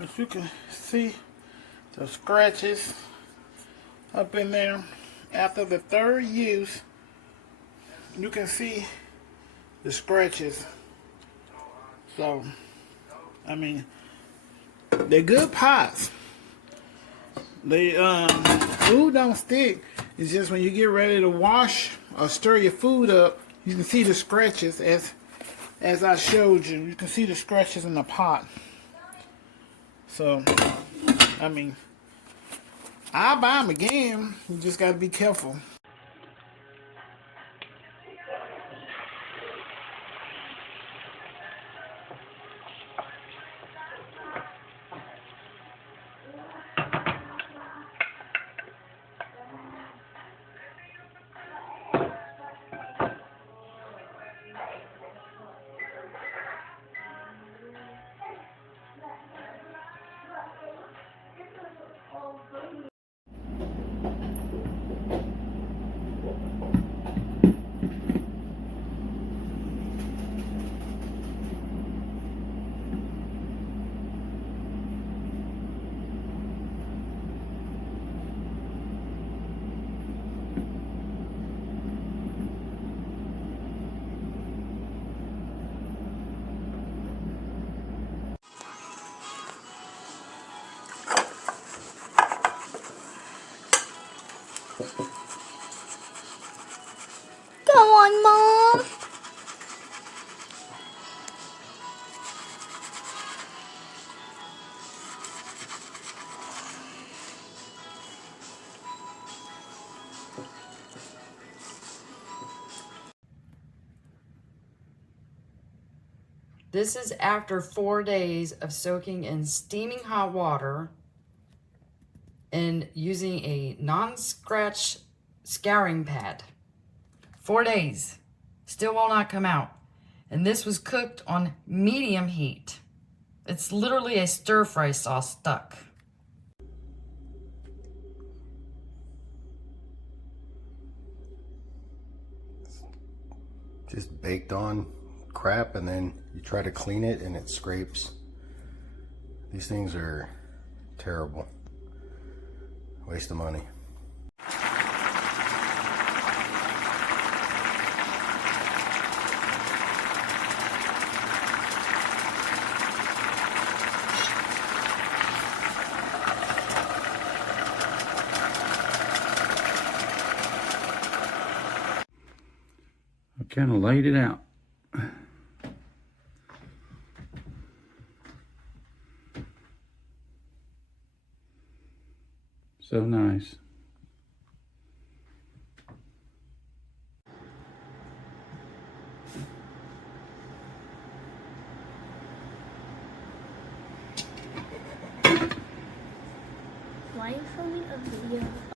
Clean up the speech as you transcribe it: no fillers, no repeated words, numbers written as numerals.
As you can see, the scratches up in there. After the third use, you can see the scratches. So, I mean, they're good pots. They food don't stick. It's just when you get ready to wash or stir your food up, you can see the scratches as I showed you. You can see the scratches in the pot. So, I mean, I'll buy them again. You just gotta be careful. Go on, Mom. This is after 4 days of soaking in steaming hot water and using a non-scratch scouring pad. 4 days. Still will not come out. And this was cooked on medium heat. It's literally a stir-fry sauce stuck. Just baked on crap, and then you try to clean it and it scrapes. These things are terrible. Waste of money. I kind of laid it out. So nice. Why are you filming a video